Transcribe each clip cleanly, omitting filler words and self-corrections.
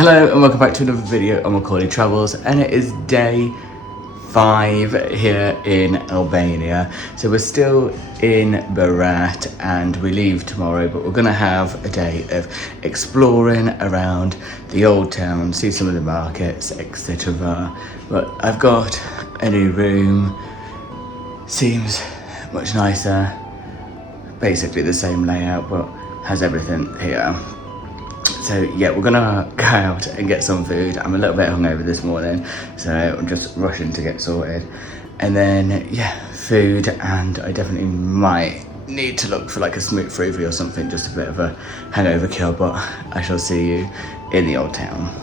Hello and welcome back to another video on Macorlee Travels, and it is day 5 here in Albania. So we're still in Berat and we leave tomorrow, but we're gonna have a day of exploring around the old town, see some of the markets, etc. But I've got a new room, seems much nicer, basically the same layout but has everything here. So yeah, we're gonna go out and get some food. I'm a little bit hungover this morning, so I'm just rushing to get sorted. And then yeah, food, and I definitely might need to look for like a smoothie or something, just a bit of a hangover kill, but I shall see you in the old town.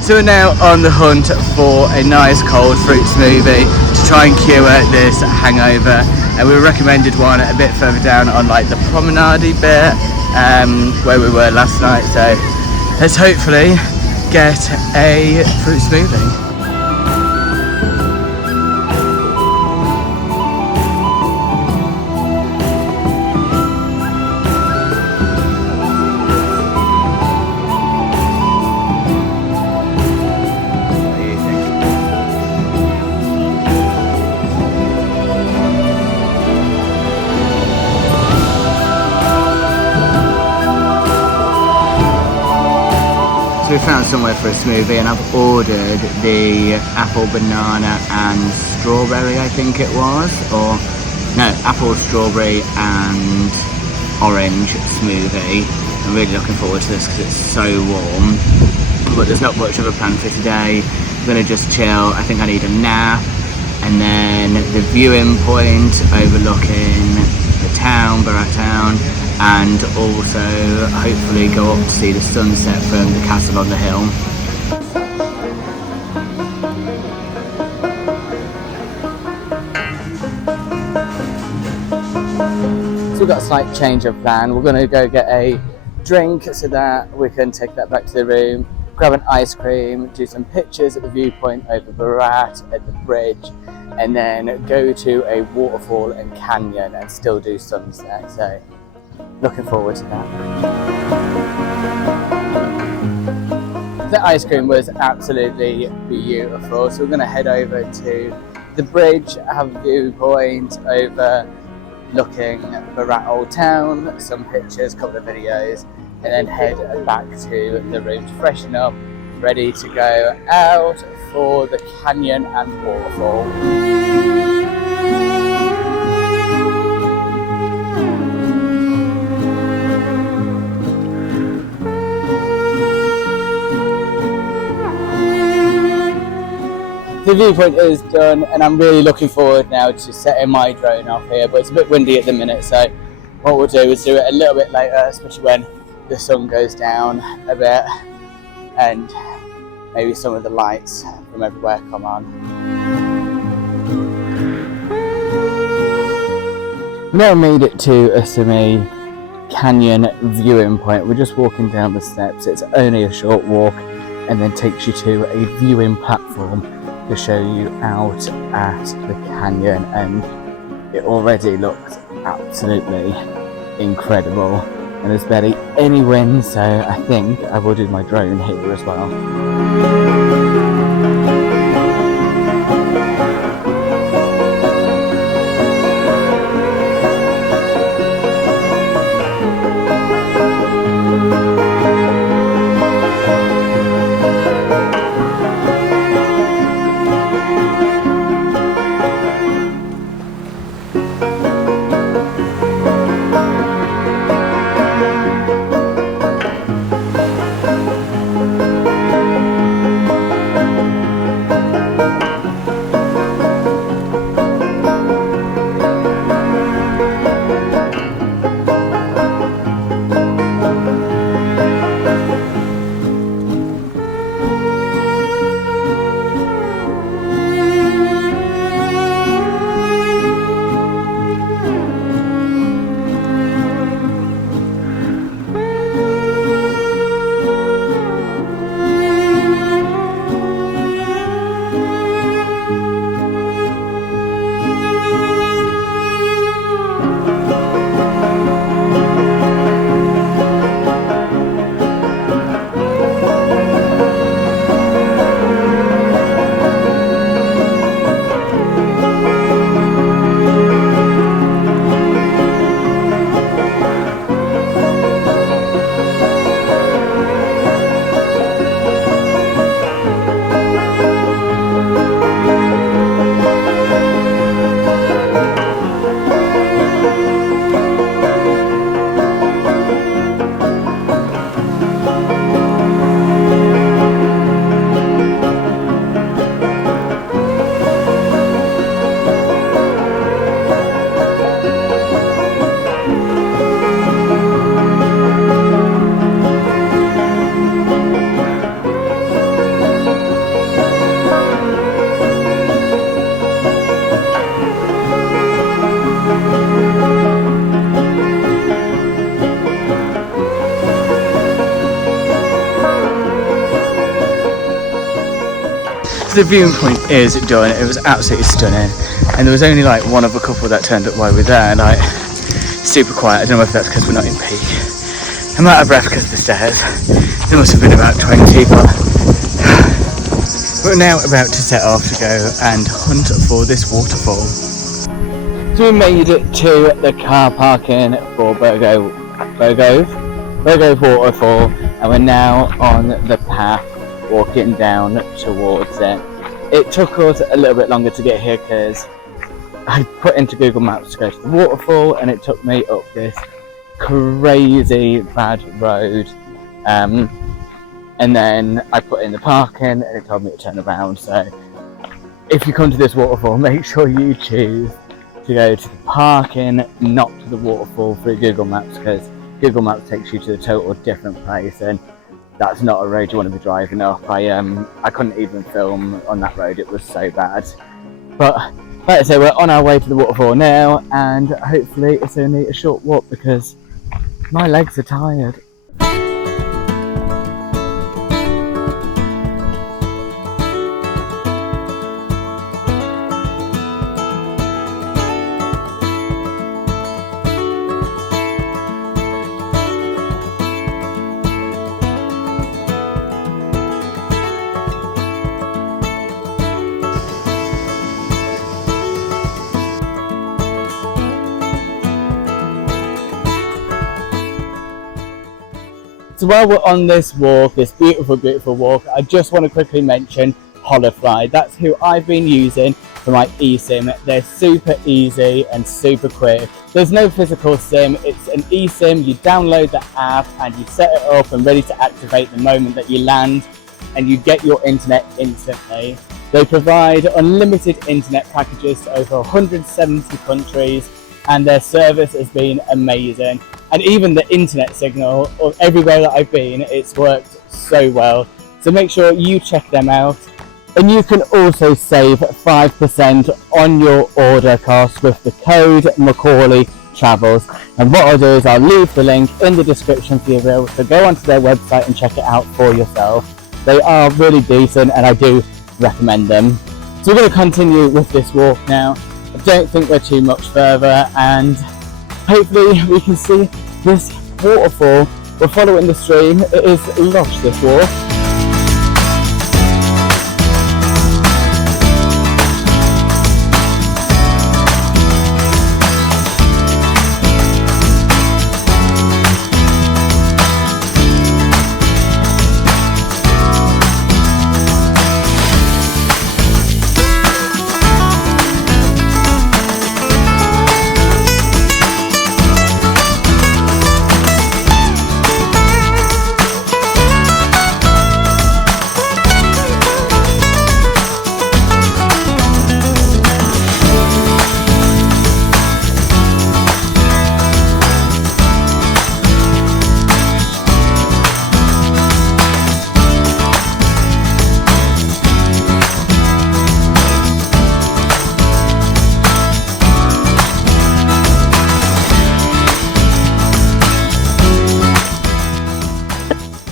So we're now on the hunt for a nice cold fruit smoothie to try and cure this hangover, and we were recommended one a bit further down on like the promenade bit where we were last night. So let's hopefully get a fruit smoothie. We found somewhere for a smoothie, and I've ordered the apple, banana and strawberry, I think it was, or no, apple, strawberry and orange smoothie. I'm really looking forward to this because it's so warm, but there's not much of a plan for today. I'm going to just chill. I think I need a nap, and then the viewing point overlooking the town, Berat town, and also hopefully go up to see the sunset from the castle on the hill. So we've got a slight change of plan. We're going to go get a drink so that we can take that back to the room, grab an ice cream, do some pictures at the viewpoint over Berat at the bridge, and then go to a waterfall and canyon and still do sunset. So looking forward to that. The ice cream was absolutely beautiful, so we're going to head over to the bridge, have a viewpoint over looking at Berat Old Town, some pictures, couple of videos, and then head back to the room to freshen up, ready to go out for the Canyon and Waterfall. The viewpoint is done, and I'm really looking forward now to setting my drone off here, but it's a bit windy at the minute, so what we'll do is do it a little bit later, especially when the sun goes down a bit and maybe some of the lights from everywhere come on. We now made it to Osumi Canyon viewing point. We're just walking down the steps. It's only a short walk and then takes you to a viewing platform to show you out at the canyon, and it already looks absolutely incredible, and there's barely any wind, so I think I will do my drone here as well. The viewpoint is done. It was absolutely stunning, and there was only like one other couple that turned up while we were there, like super quiet. I don't know if that's because we're not in peak. I'm out of breath because of the stairs. There must have been about 20, but we're now about to set off to go and hunt for this waterfall. So we made it to the car parking for Bogove Waterfall, and we're now on the path walking down towards it. It took us a little bit longer to get here because I put into Google Maps to go to the waterfall, and it took me up this crazy bad road, and then I put in the parking and it told me to turn around. So if you come to this waterfall, make sure you choose to go to the parking, not to the waterfall through Google Maps, because Google Maps takes you to a total different place, and that's not a road you want to be driving up. I couldn't even film on that road, it was so bad. But like I say, we're on our way to the waterfall now, and hopefully it's only a short walk because my legs are tired. So while we're on this walk, this beautiful walk, I just want to quickly mention Holofly. That's who I've been using for my eSIM. They're super easy and super quick. There's no physical SIM, it's an eSIM. You download the app and you set it up and ready to activate the moment that you land, and you get your internet instantly. They provide unlimited internet packages to over 170 countries, and their service has been amazing. And even the internet signal, everywhere that I've been, it's worked so well. So make sure you check them out. And you can also save 5% on your order cost with the code Macorlee Travels. And what I'll do is I'll leave the link in the description for you to go onto their website and check it out for yourself. They are really decent and I do recommend them. So we're going to continue with this walk now. I don't think we're too much further, and hopefully we can see this waterfall. We're following the stream. It is lush, this walk.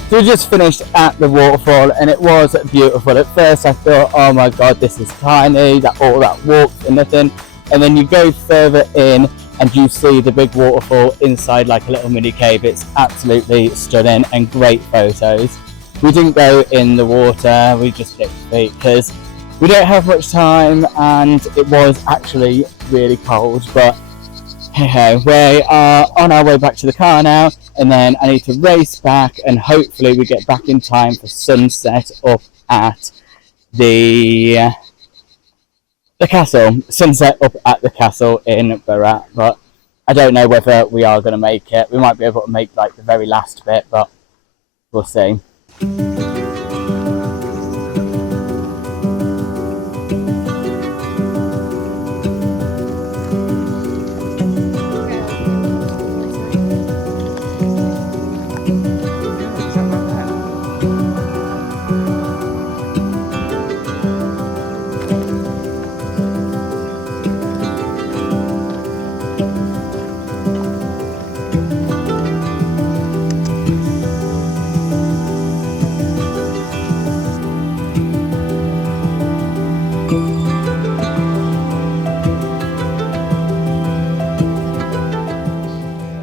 So we just finished at the waterfall and it was beautiful. At first I thought, oh my god, this is tiny, all that walk for nothing. And then you go further in and you see the big waterfall inside like a little mini cave. It's absolutely stunning and great photos. We didn't go in the water, we just dipped feet because we don't have much time and it was actually really cold. But hey, we are on our way back to the car now, and then I need to race back and hopefully we get back in time for sunset up at the castle. Sunset up at the castle in Berat, but I don't know whether we are going to make it. We might be able to make like the very last bit, but we'll see.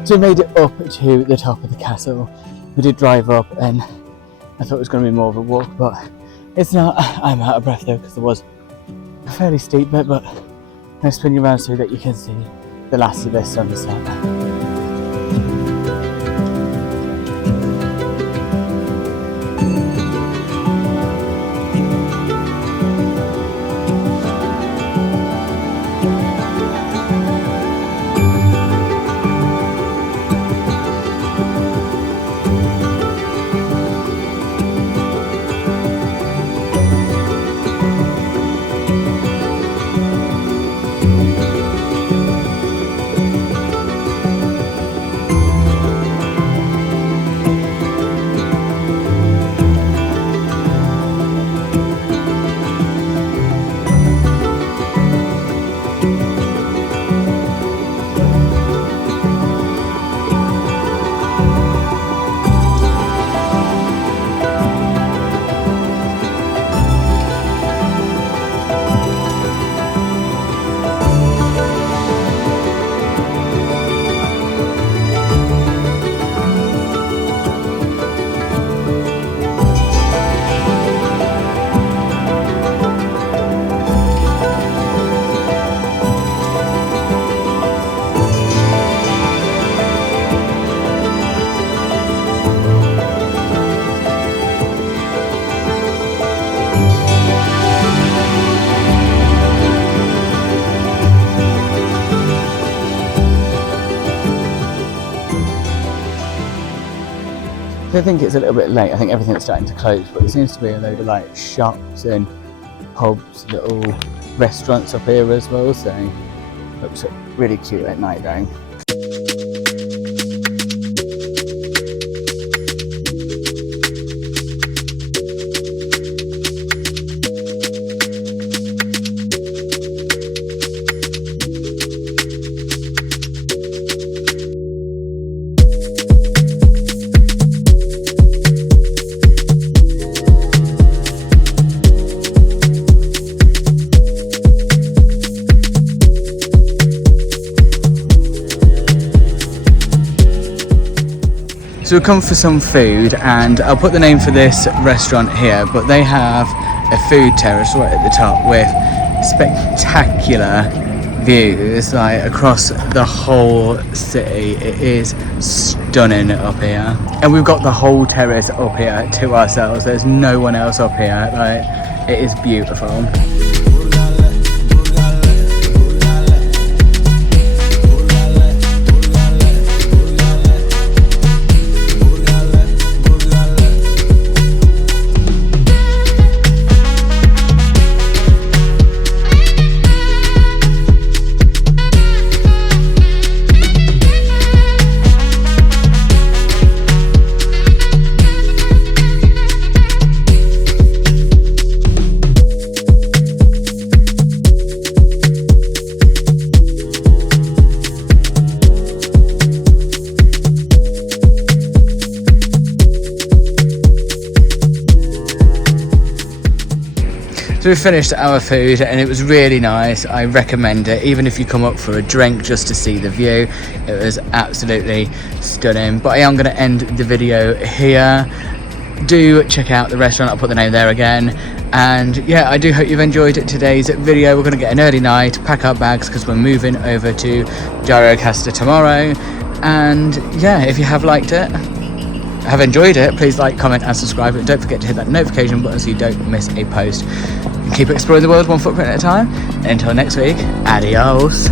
So we made it up to the top of the castle. We did drive up and I thought it was going to be more of a walk, but it's not. I'm out of breath though because there was a fairly steep bit, but I'll spin you around so that you can see the last of this sunset. I think it's a little bit late. I think everything's starting to close, but there seems to be a load of like shops and pubs, little restaurants up here as well, so it looks really cute at night though. So we've come for some food, and I'll put the name for this restaurant here, but they have a food terrace right at the top with spectacular views like across the whole city. It is stunning up here, and we've got the whole terrace up here to ourselves. There's no one else up here. Like, it is beautiful. So we finished our food and it was really nice. I recommend it, even if you come up for a drink just to see the view. It was absolutely stunning. But I am going to end the video here. Do check out the restaurant, I'll put the name there again. And yeah, I do hope you've enjoyed today's video. We're going to get an early night, pack our bags because we're moving over to Gjirokastër tomorrow. And yeah, if you have liked it, have enjoyed it, please like, comment and subscribe, and don't forget to hit that notification button so you don't miss a post. Keep exploring the world one footprint at a time. Until next week, adios.